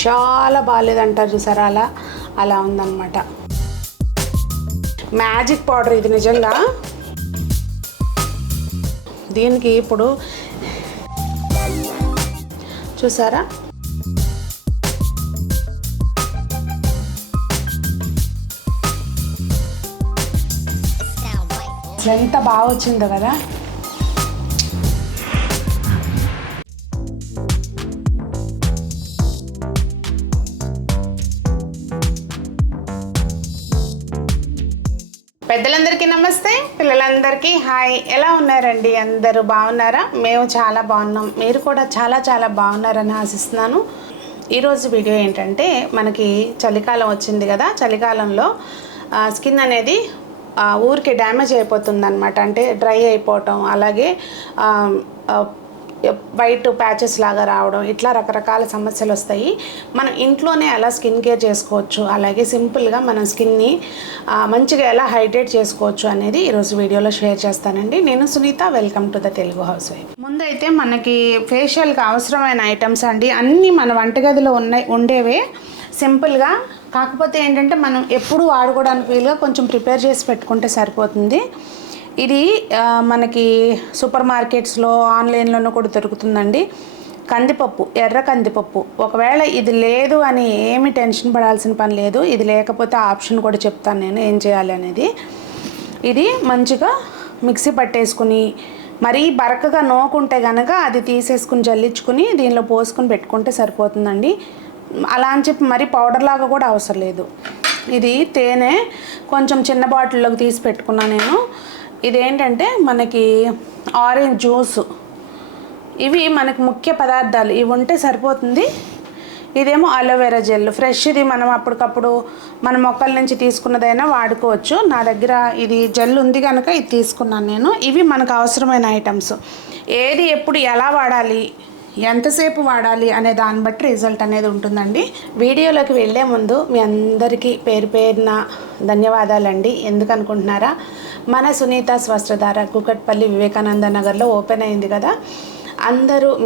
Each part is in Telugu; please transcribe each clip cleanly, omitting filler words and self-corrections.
చాలా బాగాలేదంటారు చూసారా, అలా ఉందన్నమాట. మ్యాజిక్ పౌడర్ ఇది నిజంగా. దీనికి ఇప్పుడు చూసారా ఎంత బాగా వచ్చిందో కదా. పెద్దలందరికీ నమస్తే, పిల్లలందరికీ హాయ్. ఎలా ఉన్నారండి? అందరూ బాగున్నారా? మేము చాలా బాగున్నాం. మీరు కూడా చాలా చాలా బాగున్నారని ఆశిస్తున్నాను. ఈరోజు వీడియో ఏంటంటే, మనకి చలికాలం వచ్చింది కదా. చలికాలంలో స్కిన్ అనేది ఊరికి డ్యామేజ్ అయిపోతుంది అనమాట. అంటే డ్రై అయిపోవటం, అలాగే వైట్ ప్యాచెస్ లాగా రావడం, ఇట్లా రకరకాల సమస్యలు వస్తాయి. మనం ఇంట్లోనే ఎలా స్కిన్ కేర్ చేసుకోవచ్చు, అలాగే సింపుల్గా మన స్కిన్ని మంచిగా ఎలా హైడ్రేట్ చేసుకోవచ్చు అనేది ఈరోజు వీడియోలో షేర్ చేస్తానండి. నేను Sunitha, welcome to the Telugu housewife. ముందైతే మనకి ఫేషియల్కి అవసరమైన ఐటమ్స్ అండి అన్నీ మన వంటగదిలో ఉండేవే సింపుల్గా. కాకపోతే ఏంటంటే మనం ఎప్పుడు వాడుకోవడానికి వీలుగా కొంచెం ప్రిపేర్ చేసి పెట్టుకుంటే సరిపోతుంది. ఇది మనకి సూపర్ మార్కెట్స్లో, ఆన్లైన్లోనూ కూడా దొరుకుతుందండి. కందిపప్పు, ఎర్ర కందిపప్పు. ఒకవేళ ఇది లేదు అని ఏమి టెన్షన్ పడాల్సిన పని లేదు. ఇది లేకపోతే ఆప్షన్ కూడా చెప్తాను నేను ఏం చేయాలి అనేది. ఇది మంచిగా మిక్సీ పట్టేసుకుని, మరీ బరకగా నోకుంటే కనుక అది తీసేసుకుని జల్లించుకుని దీనిలో పోసుకుని పెట్టుకుంటే సరిపోతుందండి. అలా అని చెప్పి మరీ పౌడర్ లాగా కూడా అవసరం లేదు. ఇది తేనె కొంచెం చిన్న బాటిల్లోకి తీసి పెట్టుకున్నా నేను. ఇదేంటంటే మనకి ఆరెంజ్ జ్యూస్, ఇవి మనకు ముఖ్య పదార్థాలు. ఇవి ఉంటే సరిపోతుంది. ఇదేమో అలోవెరా జెల్ ఫ్రెష్. ఇది మనం అప్పటికప్పుడు మన మొక్కల నుంచి తీసుకున్నదైనా వాడుకోవచ్చు. నా దగ్గర ఇది జెల్ ఉంది కనుక ఇది తీసుకున్నాను నేను. ఇవి మనకు అవసరమైన ఐటమ్స్. ఏది ఎప్పుడు ఎలా వాడాలి, ఎంతసేపు వాడాలి అనే దాన్ని బట్టి రిజల్ట్ అనేది ఉంటుందండి. వీడియోలోకి వెళ్ళే ముందు మీ అందరికీ పేరు పేరున ధన్యవాదాలండి. ఎందుకు అనుకుంటున్నారా? మన సునీతాస్ వస్త్రధార కూకట్పల్లి వివేకానంద నగర్లో ఓపెన్ అయింది కదా.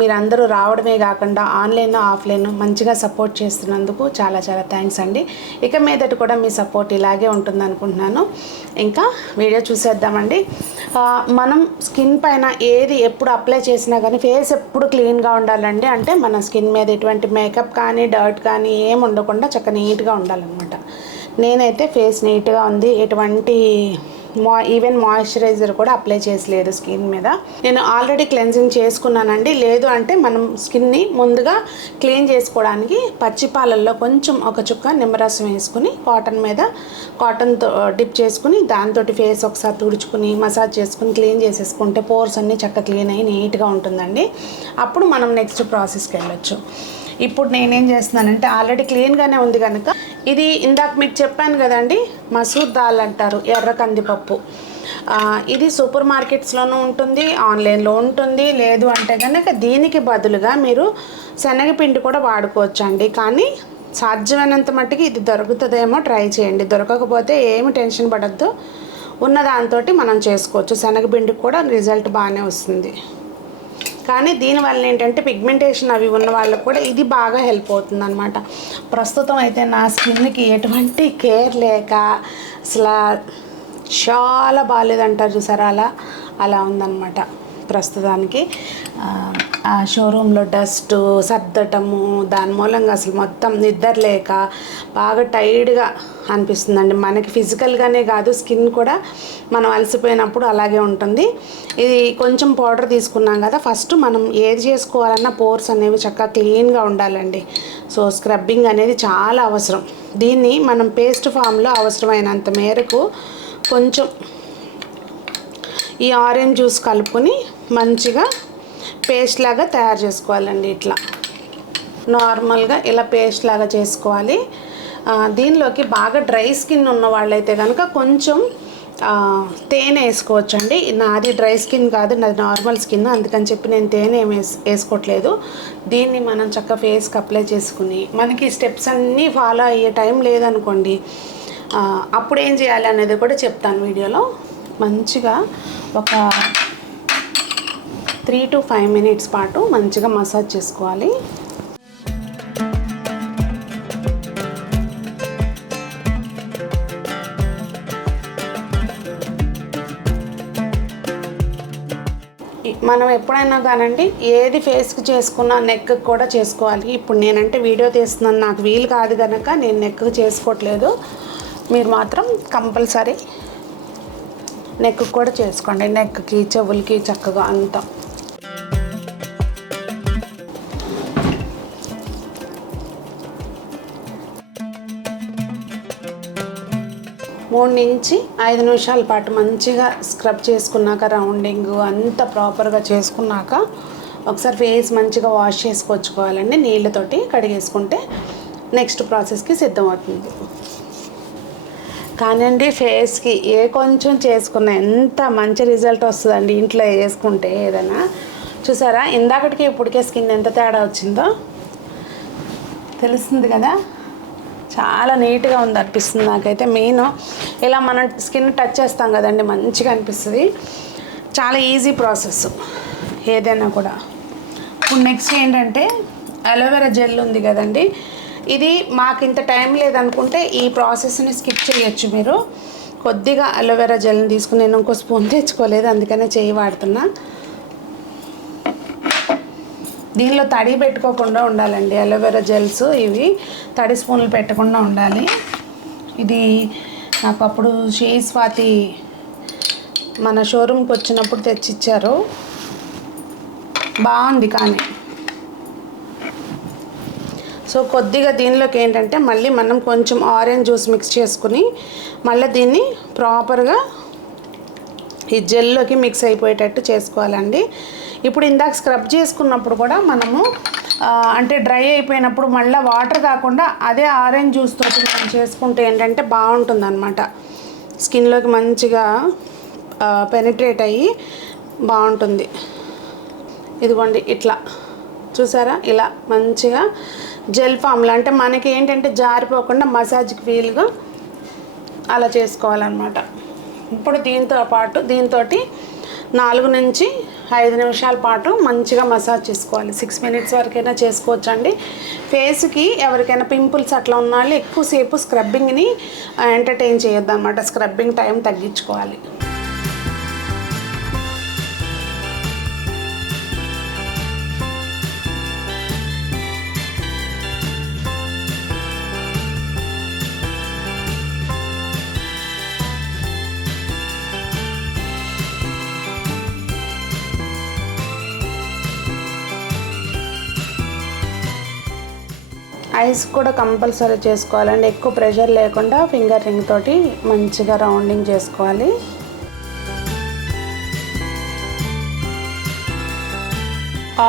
మీరందరూ రావడమే కాకుండా ఆన్లైన్ ఆఫ్లైన్ మంచిగా సపోర్ట్ చేస్తున్నందుకు చాలా చాలా థ్యాంక్స్ అండి. ఇక మీదట కూడా మీ సపోర్ట్ ఇలాగే ఉంటుంది అనుకుంటున్నాను. ఇంకా వీడియో చూసేద్దామండి. మనం స్కిన్ పైన ఏది ఎప్పుడు అప్లై చేసినా కానీ ఫేస్ ఎప్పుడు క్లీన్గా ఉండాలండి. అంటే మన స్కిన్ మీద ఎటువంటి మేకప్ కానీ డర్ట్ కానీ ఏం ఉండకుండా చక్కగా నీట్గా ఉండాలన్నమాట. నేనైతే ఫేస్ నీట్గా ఉంది, ఎటువంటి ఈవెన్ మాయిశ్చరైజర్ కూడా అప్లై చేసలేదు స్కిన్ మీద. నేను ఆల్రెడీ క్లెన్జింగ్ చేసుకున్నానండి. లేదు అంటే మనం స్కిన్ని ముందుగా క్లీన్ చేసుకోవడానికి పచ్చిపాలల్లో కొంచెం ఒక చుక్క నిమ్మరసం వేసుకుని కాటన్తో డిప్ చేసుకుని దాంతో ఫేస్ ఒకసారి తుడుచుకుని మసాజ్ చేసుకుని క్లీన్ చేసేసుకుంటే పోర్స్ అన్నీ చక్కగా క్లీన్ అయ్యి నీట్గా ఉంటుందండి. అప్పుడు మనం నెక్స్ట్ ప్రాసెస్కి వెళ్ళొచ్చు. ఇప్పుడు నేనేం చేస్తున్నానంటే ఆల్రెడీ క్లీన్గానే ఉంది కనుక ఇది ఇందాక మీకు చెప్పాను కదండి, మసూర్ దాల్ అంటారు, ఎర్ర కందిపప్పు. ఇది సూపర్ మార్కెట్స్లోనూ ఉంటుంది, ఆన్లైన్లో ఉంటుంది. లేదు అంటే కనుక దీనికి బదులుగా మీరు శనగపిండి కూడా వాడుకోవచ్చు అండి. కానీ సాధ్యమైనంత మట్టుకు ఇది దొరుకుతుందేమో ట్రై చేయండి. దొరకకపోతే ఏమి టెన్షన్ పడద్దు, ఉన్న దాంతో మనం చేసుకోవచ్చు. శనగపిండికి కూడా రిజల్ట్ బాగానే వస్తుంది. కానీ దీనివల్ల ఏంటంటే పిగ్మెంటేషన్ అవి ఉన్న వాళ్ళకు కూడా ఇది బాగా హెల్ప్ అవుతుంది అనమాట. ప్రస్తుతం అయితే నా స్కిన్కి ఎటువంటి కేర్ లేక అసలు చాలా బాగాలేదంటారు చూసారా, అలా ఉందన్నమాట ప్రస్తుతానికి. ఆ షోరూంలో డస్ట్ సర్దటము, దాని మూలంగా అసలు మొత్తం నిద్ర లేక బాగా టైర్డ్గా అనిపిస్తుందండి. మనకి ఫిజికల్గానే కాదు, స్కిన్ కూడా మనం అలసిపోయినప్పుడు అలాగే ఉంటుంది. ఇది కొంచెం పౌడర్ తీసుకున్నాం కదా. ఫస్ట్ మనం ఏది చేసుకోవాలన్నా పోర్స్ అనేవి చక్కగా క్లీన్గా ఉండాలండి. సో స్క్రబ్బింగ్ అనేది చాలా అవసరం. దీన్ని మనం పేస్ట్ ఫామ్లో అవసరమైనంత మేరకు కొంచెం ఈ ఆరెంజ్ జ్యూస్ కలుపుకొని మంచిగా పేస్ట్ లాగా తయారు చేసుకోవాలండి. ఇట్లా నార్మల్గా ఇలా పేస్ట్ లాగా చేసుకోవాలి. దీనిలోకి బాగా డ్రై స్కిన్ ఉన్న వాళ్ళైతే కనుక కొంచెం తేనె వేసుకోవచ్చండి. నాది డ్రై స్కిన్ కాదు, నాది నార్మల్ స్కిన్, అందుకని చెప్పి నేను తేనె ఏమి వేసుకోవట్లేదు. దీన్ని మనం చక్కగా ఫేస్కి అప్లై చేసుకుని, మనకి స్టెప్స్ అన్నీ ఫాలో అయ్యే టైం లేదనుకోండి, అప్పుడు ఏం చేయాలి అనేది కూడా చెప్తాను వీడియోలో. మంచిగా ఒక 3 to 5 minutes పాటు మంచిగా మసాజ్ చేసుకోవాలి. మనం ఎప్పుడైనా కానండి ఏది ఫేస్కి చేసుకున్నా నెక్కి కూడా చేసుకోవాలి. ఇప్పుడు నేనంటే వీడియో తీస్తున్నాను, నాకు వీలు కాదు కనుక నేను నెక్కి చేసుకోవట్లేదు. మీరు మాత్రం కంపల్సరీ నెక్కి కూడా చేసుకోండి. నెక్కి, చెవులకి చక్కగా అంతా. మూడు నుంచి 5 నిమిషాల పాటు మంచిగా స్క్రబ్ చేసుకున్నాక, రౌండింగ్ అంతా ప్రాపర్గా చేసుకున్నాక ఒకసారి ఫేస్ మంచిగా వాష్ చేసుకొచ్చుకోవాలండి. నీళ్ళతోటి కడిగేసుకుంటే నెక్స్ట్ ప్రాసెస్కి సిద్ధమవుతుంది. కానండి ఫేస్కి ఏ కొంచెం చేసుకున్న ఎంత మంచి రిజల్ట్ వస్తుందండి ఇంట్లో వేసుకుంటే. ఏదైనా చూసారా, ఇందాకటికి ఇప్పటికే స్కిన్ ఎంత తేడా వచ్చిందో తెలుస్తుంది కదా. చాలా నీట్గా ఉంది అనిపిస్తుంది నాకైతే. మెయిన్ ఇలా మనం స్కిన్ టచ్ చేస్తాం కదండి, మంచిగా అనిపిస్తుంది. చాలా ఈజీ ప్రాసెస్ ఏదైనా కూడా. ఇప్పుడు నెక్స్ట్ ఏంటంటే అలోవెరా జెల్ ఉంది కదండి, ఇది మాకు ఇంత టైం లేదనుకుంటే ఈ ప్రాసెస్ని స్కిప్ చేయొచ్చు మీరు. కొద్దిగా అలోవెరా జెల్ని తీసుకుని, నేను ఇంకో స్పూన్ తెచ్చుకోలేదు అందుకనే చేయి వాడుతున్నా. దీనిలో తడి పెట్టుకోకుండా ఉండాలండి అలోవెరా జెల్స్. ఇవి తడి స్పూన్లు పెట్టకుండా ఉండాలి. ఇది నాకు అప్పుడు స్వాతి మన షోరూమ్కి వచ్చినప్పుడు తెచ్చిచ్చారు, బాగుంది. కానీ సో కొద్దిగా దీనిలోకి ఏంటంటే మళ్ళీ మనం కొంచెం ఆరెంజ్ జ్యూస్ మిక్స్ చేసుకుని మళ్ళీ దీన్ని ప్రాపర్గా ఈ జెల్లోకి మిక్స్ అయిపోయేటట్టు చేసుకోవాలండి. ఇప్పుడు ఇందాక స్క్రబ్ చేసుకున్నప్పుడు కూడా మనము అంటే డ్రై అయిపోయినప్పుడు మళ్ళీ వాటర్ కాకుండా అదే ఆరెంజ్ జ్యూస్ తోటి మనం చేసుకుంటే ఏంటంటే బాగుంటుంది అన్నమాట. స్కిన్లోకి మంచిగా పెనిట్రేట్ అయ్యి బాగుంటుంది. ఇదిగోండి ఇట్లా చూసారా, ఇలా మంచిగా జెల్ ఫామ్లో అంటే మనకి ఏంటంటే జారిపోకుండా మసాజ్కి వీలుగా అలా చేసుకోవాలన్నమాట. ఇప్పుడు దీంతో 4 నుంచి 5 నిమిషాల పాటు మంచిగా మసాజ్ చేసుకోవాలి. 6 మినిట్స్ వరకైనా చేసుకోవచ్చండి. ఫేస్కి ఎవరికైనా పింపుల్స్ అట్లా ఉన్న వాళ్ళు ఎక్కువసేపు స్క్రబ్బింగ్ని ఎంటర్టైన్ చేయొద్దు అన్నమాట. స్క్రబ్బింగ్ టైం తగ్గించుకోవాలి. ఐస్ కూడా కంపల్సరీ చేసుకోవాలండి. ఎక్కువ ప్రెషర్ లేకుండా ఫింగర్ రింగ్ తోటి మంచిగా రౌండింగ్ చేసుకోవాలి.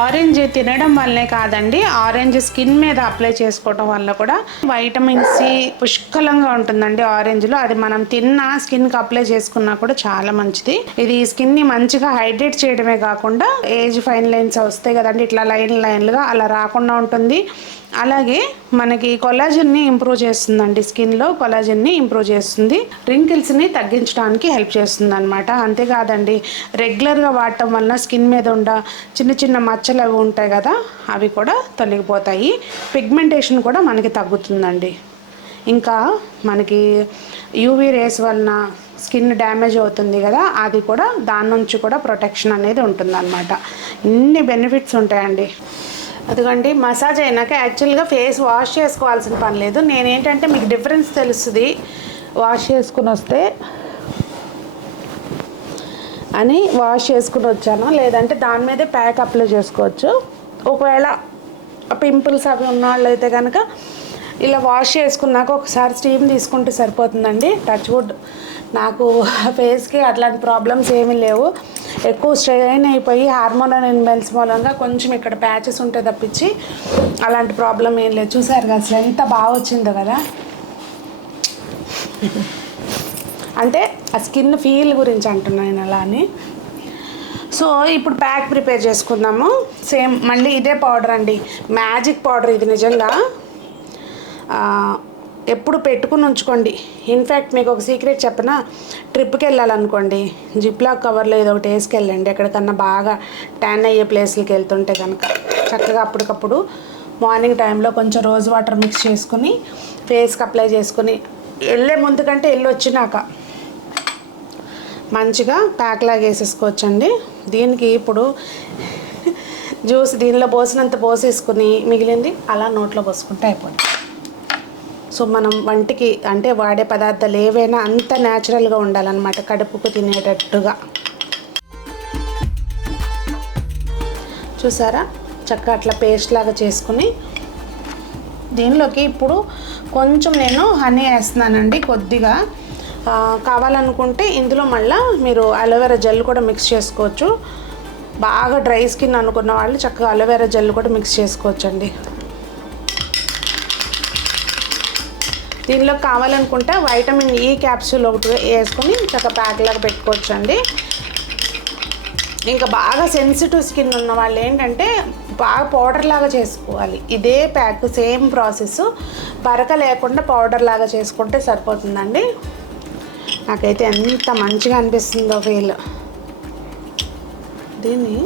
ఆరెంజ్ తినడం వల్లే కాదండి, ఆరెంజ్ స్కిన్ మీద అప్లై చేసుకోవడం వల్ల కూడా వైటమిన్ సి పుష్కలంగా ఉంటుందండి ఆరెంజ్లో. అది మనం తిన్న స్కిన్కి అప్లై చేసుకున్నా కూడా చాలా మంచిది. ఇది స్కిన్ని మంచిగా హైడ్రేట్ చేయడమే కాకుండా ఏజ్ ఫైన్ లైన్స్ వస్తాయి కదండి, ఇట్లా లైన్లుగా అలా రాకుండా ఉంటుంది. అలాగే మనకి కొలాజన్ని ఇంప్రూవ్ చేస్తుందండి. స్కిన్లో కొలాజన్ని ఇంప్రూవ్ చేస్తుంది, రింకిల్స్ని తగ్గించడానికి హెల్ప్ చేస్తుంది అనమాట. అంతేకాదండి, రెగ్యులర్గా వాడటం వలన స్కిన్ మీద ఉన్న చిన్న చిన్న మచ్చలు అవి ఉంటాయి కదా, అవి కూడా తొలగిపోతాయి. పిగ్మెంటేషన్ కూడా మనకి తగ్గుతుందండి. ఇంకా మనకి యూవీ రేస్ వలన స్కిన్ డ్యామేజ్ అవుతుంది కదా, అది కూడా దాని నుంచి కూడా ప్రొటెక్షన్ అనేది ఉంటుందన్నమాట. ఇన్ని బెనిఫిట్స్ ఉంటాయండి. అదిగోండి మసాజ్ అయినాక యాక్చువల్గా ఫేస్ వాష్ చేసుకోవాల్సిన పని లేదు. నేనేంటంటే మీకు డిఫరెన్స్ తెలుస్తుంది వాష్ చేసుకుని వస్తే అని వాష్ చేసుకుని వచ్చాను. లేదంటే దాని మీదే ప్యాక్ అప్లై చేసుకోవచ్చు. ఒకవేళ పింపుల్స్ అవి ఉన్న వాళ్ళు అయితే కనుక ఇలా వాష్ చేసుకున్నాక ఒకసారి స్టీమ్ తీసుకుంటే సరిపోతుందండి. టచ్ వుడ్ నాకు ఫేస్కి అట్లాంటి ప్రాబ్లమ్స్ ఏమీ లేవు. ఎక్కువ స్ట్రెయిన్ అయిపోయి హార్మోనల్ ఇన్బ్యాలెన్స్ మూలంగా కొంచెం ఇక్కడ ప్యాచెస్ ఉంటే తప్పించి అలాంటి ప్రాబ్లం ఏం లేదు. చూసారు కదా అసలు ఎంత బాగా వచ్చిందో కదా. అంటే ఆ స్కిన్ ఫీల్ గురించి అంటున్నాను అలా అని. సో ఇప్పుడు ప్యాక్ ప్రిపేర్ చేసుకుందాము. సేమ్ మళ్ళీ ఇదే పౌడర్ అండి, మ్యాజిక్ పౌడర్ ఇది. నిజంగా ఎప్పుడు పెట్టుకుని ఉంచుకోండి. ఇన్ఫ్యాక్ట్ మీకు ఒక సీక్రెట్ చెప్పనా, ట్రిప్కి వెళ్ళాలనుకోండి జిప్లాక్ కవర్లో ఏదో ఒకటి వేసుకెళ్ళండి. ఎక్కడికన్నా బాగా ట్యాన్ అయ్యే ప్లేస్లకి వెళ్తుంటే కనుక చక్కగా అప్పటికప్పుడు మార్నింగ్ టైంలో కొంచెం రోజ్ వాటర్ మిక్స్ చేసుకుని ఫేస్కి అప్లై చేసుకుని వెళ్ళే ముందు కంటే వెళ్ళి వచ్చినాక మంచిగా ప్యాక్ లాగా వేసేసుకోవచ్చండి. దీనికి ఇప్పుడు జ్యూస్ దీనిలో పోసినంత పోసేసుకుని మిగిలింది అలా నోట్లో పోసుకుంటే అయిపోతుంది. సో మనం వంటికి అంటే వాడే పదార్థాలు ఏవైనా అంత న్యాచురల్గా ఉండాలన్నమాట, కడుపుకు తినేటట్టుగా. చూసారా, చక్కగా అట్లా పేస్ట్ లాగా చేసుకుని దీనిలోకి ఇప్పుడు కొంచెం నేను హనీ వేస్తున్నానండి కొద్దిగా. కావాలనుకుంటే ఇందులో మళ్ళీ మీరు అలోవెరా జెల్ కూడా మిక్స్ చేసుకోవచ్చు. బాగా డ్రై స్కిన్ అనుకున్న వాళ్ళు చక్కగా అలోవెరా జెల్ కూడా మిక్స్ చేసుకోవచ్చండి. దీనిలో కావాలనుకుంటే వైటమిన్ ఈ క్యాప్సూల్ ఒకటి వేసుకొని చక్కగా ప్యాక్ లాగా పెట్టుకోవచ్చండి. ఇంకా బాగా సెన్సిటివ్ స్కిన్ ఉన్న వాళ్ళు ఏంటంటే బాగా పౌడర్ లాగా చేసుకోవాలి. ఇదే ప్యాక్ సేమ్ ప్రాసెస్, బరక లేకుండా పౌడర్ లాగా చేసుకుంటే సరిపోతుందండి. నాకైతే ఎంత మంచిగా అనిపిస్తుందో ఫీల్. దీన్ని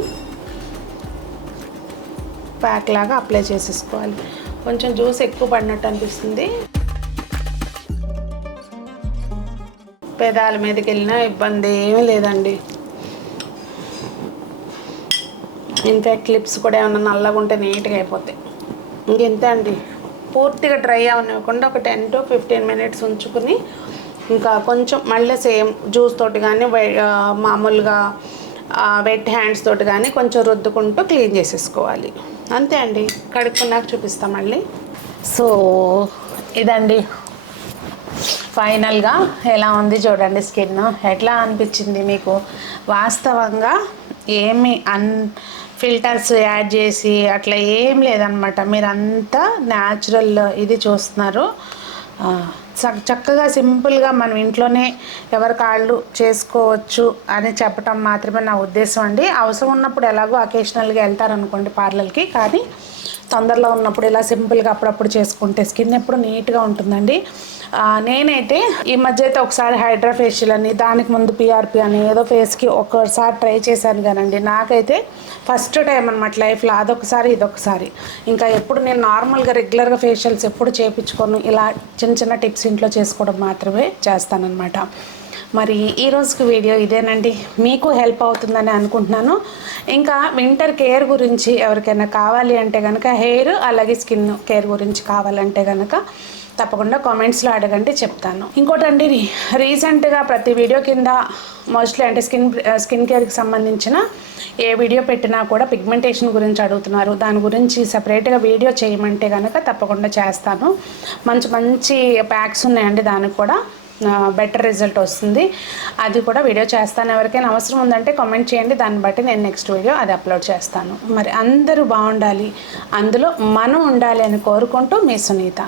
ప్యాక్ లాగా అప్లై చేసేసుకోవాలి. కొంచెం జ్యూస్ ఎక్కువ పడినట్టు అనిపిస్తుంది. పెదాల మీదకి వెళ్ళినా ఇబ్బంది ఏమీ లేదండి. ఇన్ఫ్యాక్ట్ లిప్స్ కూడా ఏమన్నా నల్లగా ఉంటే నీట్గా అయిపోతాయి. ఇంకెంతే అండి. పూర్తిగా డ్రై అవనివ్వకుండా ఒక 10 to 15 minutes ఉంచుకుని ఇంకా కొంచెం మళ్ళీ సేమ్ జ్యూస్ తోటి కానీ మామూలుగా వెట్ హ్యాండ్స్ తోటి కానీ కొంచెం రుద్దుకుంటూ క్లీన్ చేసేసుకోవాలి. అంతే అండి. కడుక్కున్నాక చూపిస్తాం మళ్ళీ. సో ఇదండి ఫైనల్గా ఎలా ఉంది చూడండి స్కిన్. ఎట్లా అనిపించింది మీకు? వాస్తవంగా ఏమి ఫిల్టర్స్ యాడ్ చేసి అట్లా ఏం లేదనమాట. మీరంతా న్యాచురల్ ఇది చూస్తున్నారు. చక్కగా సింపుల్గా మనం ఇంట్లోనే ఎవరి కాళ్ళు చేసుకోవచ్చు అని చెప్పటం మాత్రమే నా ఉద్దేశం అండి. అవసరం ఉన్నప్పుడు ఎలాగో అకేషనల్గా వెళ్తారనుకోండి పార్లర్కి, కానీ తొందరలో ఉన్నప్పుడు ఇలా సింపుల్గా అప్పుడప్పుడు చేసుకుంటే స్కిన్ ఎప్పుడు నీట్గా ఉంటుందండి. నేనైతే ఈ మధ్య అయితే ఒకసారి హైడ్రా ఫేషియల్ అని, దానికి ముందు పిఆర్పి అని ఏదో ఫేస్కి ఒకసారి ట్రై చేశాను కానండి. నాకైతే ఫస్ట్ టైం అనమాట లైఫ్లో, అదొకసారి ఇదొకసారి. ఇంకా ఎప్పుడు నేను నార్మల్గా రెగ్యులర్గా ఫేషియల్స్ ఎప్పుడు చేయించుకోను. ఇలా చిన్న చిన్న టిప్స్ ఇంట్లో చేసుకోవడం మాత్రమే చేస్తానన్నమాట. మరి ఈ రోజుకి వీడియో ఇదేనండి. మీకు హెల్ప్ అవుతుందని అనుకుంటున్నాను. ఇంకా వింటర్ కేర్ గురించి ఎవరికైనా కావాలి అంటే కనుక, హెయిర్ అలాగే స్కిన్ కేర్ గురించి కావాలంటే కనుక తప్పకుండా కామెంట్స్లో అడగండి, చెప్తాను. ఇంకోటండి, రీసెంట్గా ప్రతి వీడియో కింద మోస్ట్లీ అంటే స్కిన్ కేర్కి సంబంధించిన ఏ వీడియో పెట్టినా కూడా పిగ్మెంటేషన్ గురించి అడుగుతున్నారు. దాని గురించి సపరేట్గా వీడియో చేయమంటే కనుక తప్పకుండా చేస్తాను. మంచి మంచి ప్యాక్స్ ఉన్నాయండి, దానికి కూడా బెటర్ రిజల్ట్ వస్తుంది. అది కూడా వీడియో చేస్తాను. ఎవరికైనా అవసరం ఉందంటే కామెంట్ చేయండి, దాన్ని బట్టి నేను నెక్స్ట్ వీడియో అది అప్లోడ్ చేస్తాను. మరి అందరూ బాగుండాలి, అందులో మనం ఉండాలి అని కోరుకుంటూ మీ సునీత.